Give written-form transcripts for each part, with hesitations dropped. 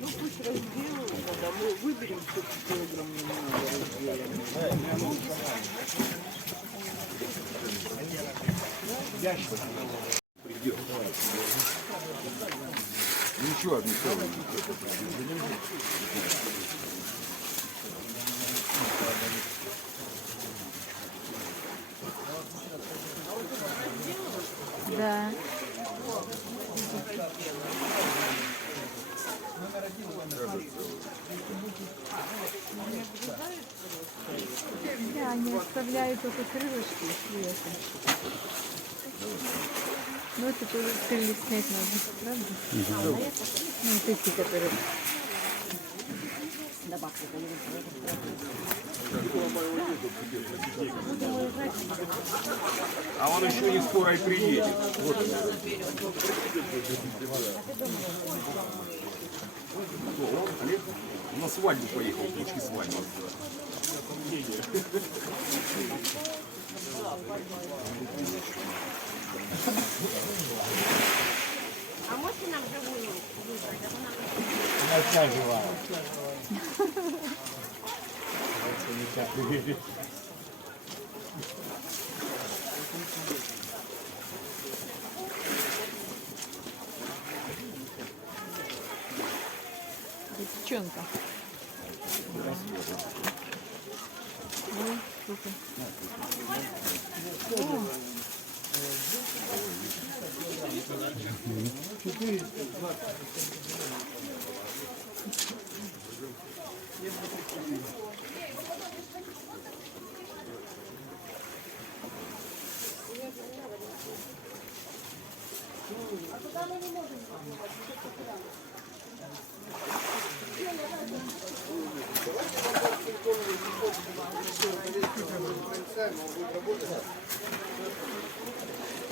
Ну пусть разделают, тогда мы выберем, сколько килограмм нам надо Ничего, ничего. Да. Да, они оставляют только крылышки сверху. Ну это тоже крылья снять надо, правда? Ну вот эти, которые... А он еще не скоро и приедет. Вот он, Олег, на свадьбу поехал, дочки свадьбы. А можете нам живую выбрать? Она вся живая. Девчонка. Ой, слушай.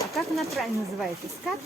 А как она правильно называется? Скат?